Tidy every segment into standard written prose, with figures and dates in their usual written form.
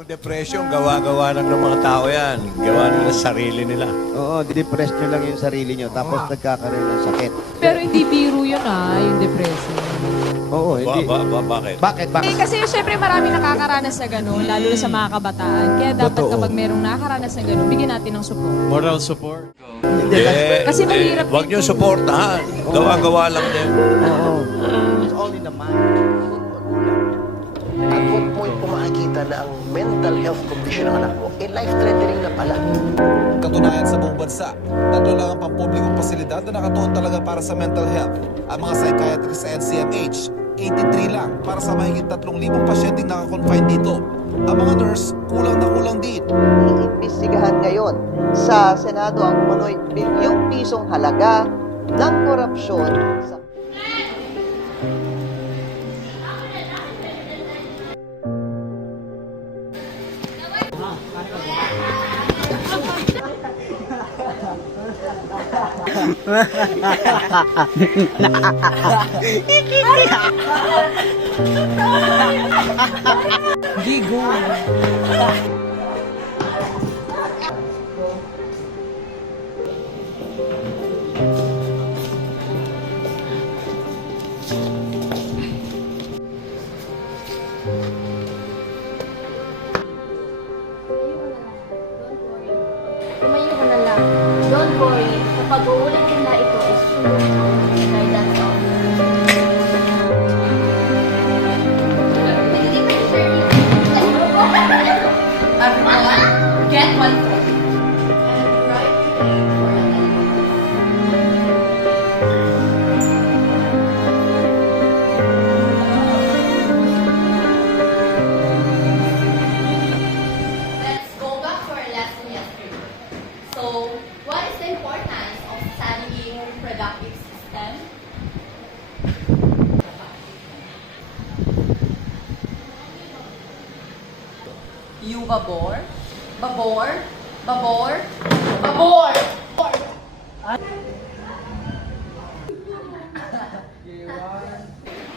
Yung depression, gawa-gawa lang ng mga tao yan. Gawa nila sa sarili nila. Oo, didepress nyo lang yung sarili nyo, tapos nagkakaroon ng sakit. Pero hindi biro yun yung depression. Oo, hindi. Bakit? Bakit? Eh, kasi syempre marami nakakaranas sa gano'n, lalo na sa mga kabataan. Kaya dapat Totoo. kapag merong nakakaranas ng gano'n, bigyan natin ng support. Moral support. Hindi, Kasi mahirap Huwag din niyo suportahan. Gawa-gawa lang din. Oo. It's all in the mind. At what point po makikita na ang mental health condition ng anak mo, life-threatening na pala. Katunayan sa buong bansa, 3 lang ang pampublikong pasilidad na nakatuon talaga para sa mental health. Ang mga psychiatrist sa NCMH, 83 lang para sa mahigit 3,000 pasyenteng nakakonfine dito. Ang mga nurse, kulang na kulang din. Iimbestigahan ngayon sa Senado ang umano'y bilyong pisong halaga ng korupsyon sa Tumayo ka na lang. Don't worry. Kapag uulit nila ito is soon. Okay, that's all. Everyone, get one phone. And right for attendance. Let's go back to our lesson yesterday. So, what is the importance of studying reproductive system? You babor? Babor? Babor? Babor!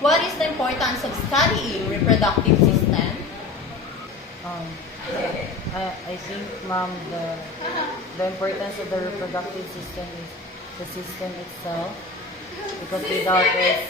What is the importance of studying reproductive system? I think, ma'am, the importance of the reproductive system is the system itself. Because without it,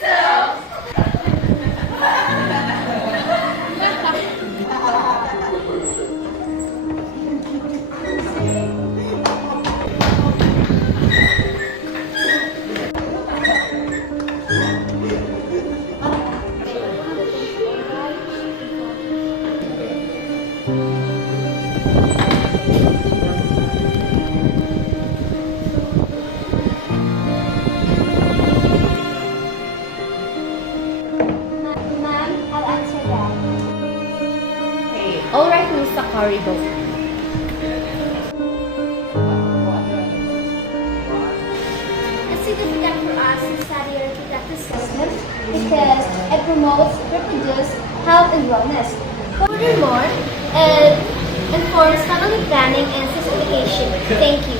Ma'am, I'll answer that. Okay. All right, Miss Sakari, go. It's significant for us to study our reproductive system because it promotes reproduce health and wellness. Furthermore, it informs family planning and socialization. Thank you.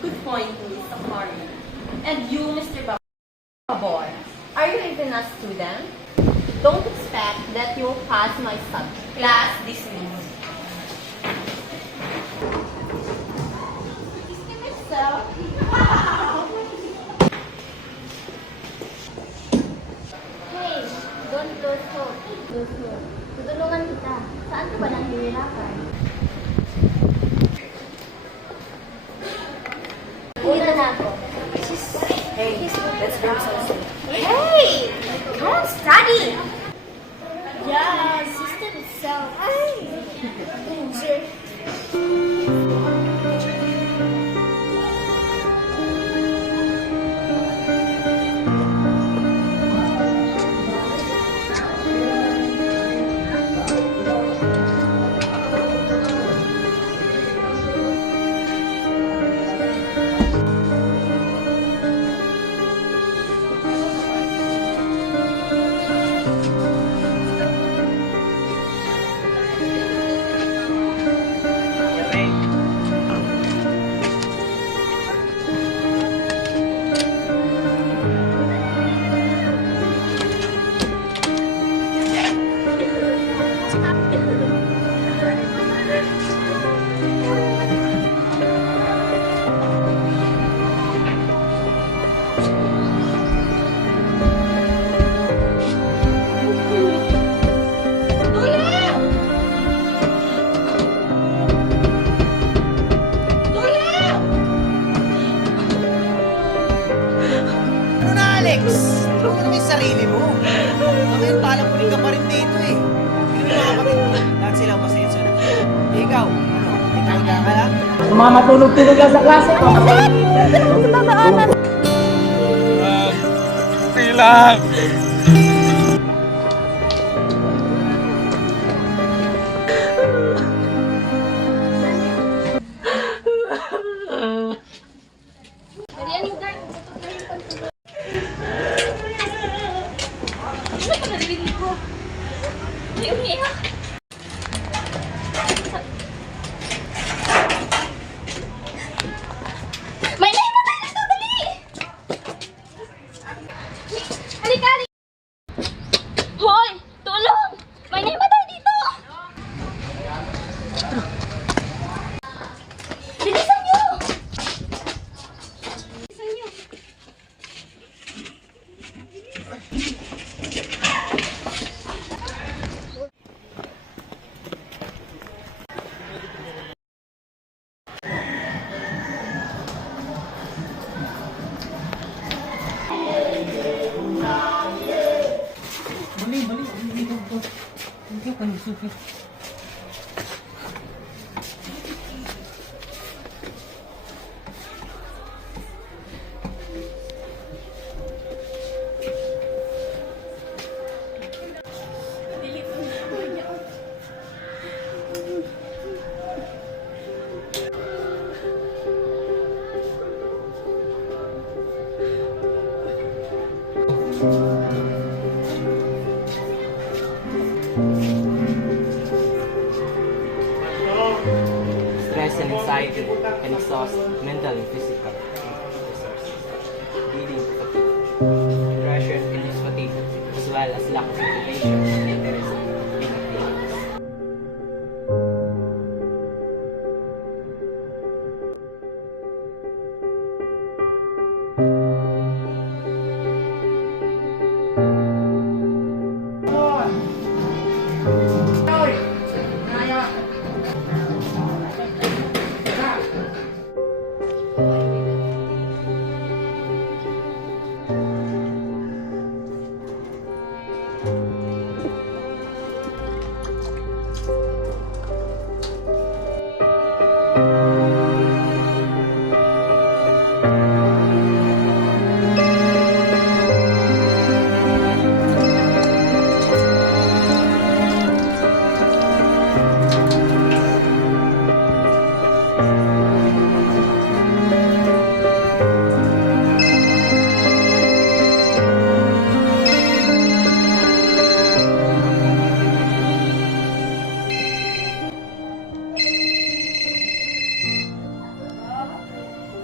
Good point, Miss Sakari. And you, Mr. Babor, are you even a student? Don't expect that you will pass my subject. Class dismissed. Hey, don't lose hope. Lose hope. Tutulungan kita. Saan ka ba nanghihirapan? Dito na ako. Hey, let's bring some soup. Hey! Come study! Yeah, system itself. Ay! Jerk. mga matulog-tulog lang sa klase. Tilang! May naimatay dito! Dali! Halika! Hoy! Tulong! May naimatay dito! Bilisan niyo! Bilisan niyo! Stress and anxiety can exhaust mental and physical resources, leading to fatigue. Depression induces fatigue, as well as lack of motivation and interest in activities.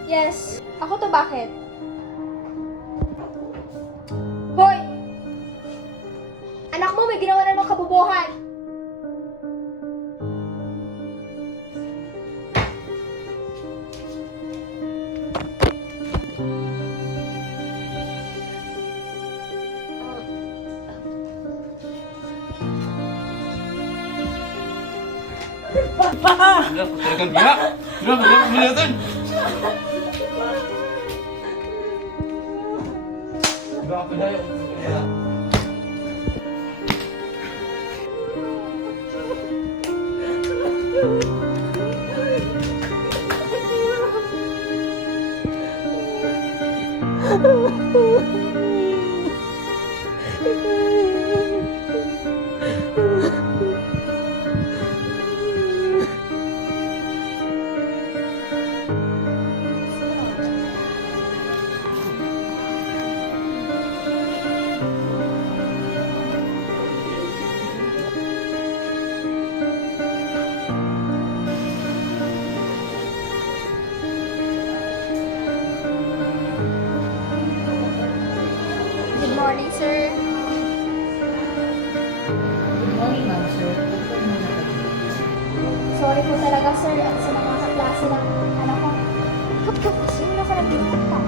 Yes. Ako to bakit? Hoy! Anak mo may ginawa na ng kabubuhan. Talagang gila! Grabe, grabe natin! Grabe na yun. Good morning, sir. Good morning, ma'am, sir. Sorry po talaga, sir, at sa mga kaklase ng anak ko. Sino na ka nagdinata?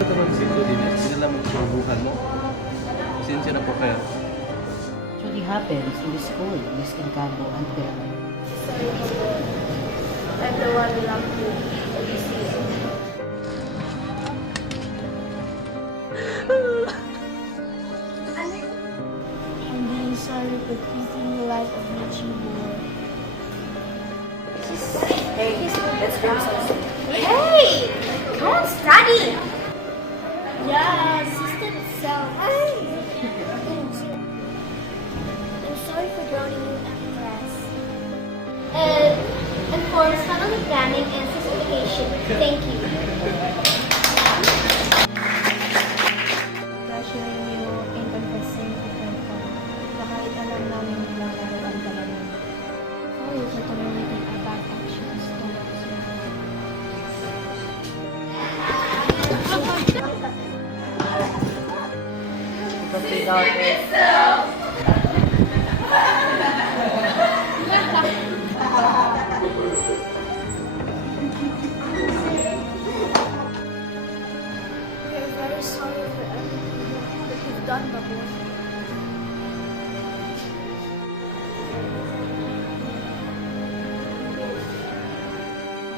Ito naman si Dodines, sinala mo sa bukan mo. Pasensya na po kayo. Usually happens in the school, Miss Encanto and Pirma. Everyone will love you. I'm really sorry for treating you like a bitchy boy. Hey, let's bring some soup. Hey! Don't study! Yeah, system itself. I'm sorry for drowning you in class. And for family planning and certification. Thank you. Pressuring you in confessing to confirm na kahit alam namin na naroon ka na rin. Sorry for tolerating our bad actions towards you. Because without it, We are very sorry for everything that you've done, Babu.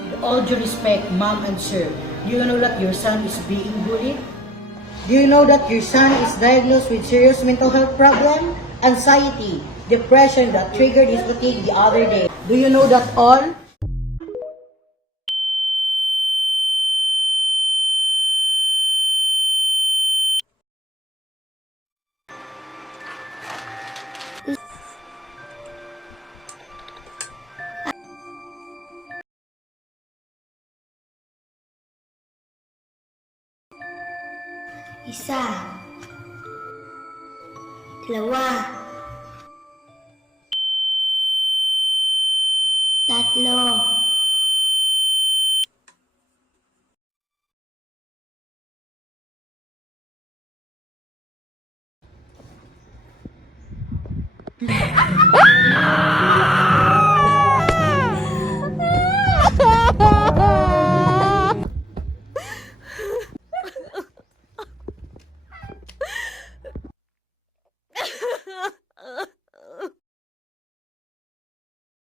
With all due respect, ma'am and sir, do you know that your son is being bullied? Do you know that your son is diagnosed with serious mental health problem, anxiety, depression that triggered his fatigue the other day? Do you know that all? Isa. Dalawa. Tatlo.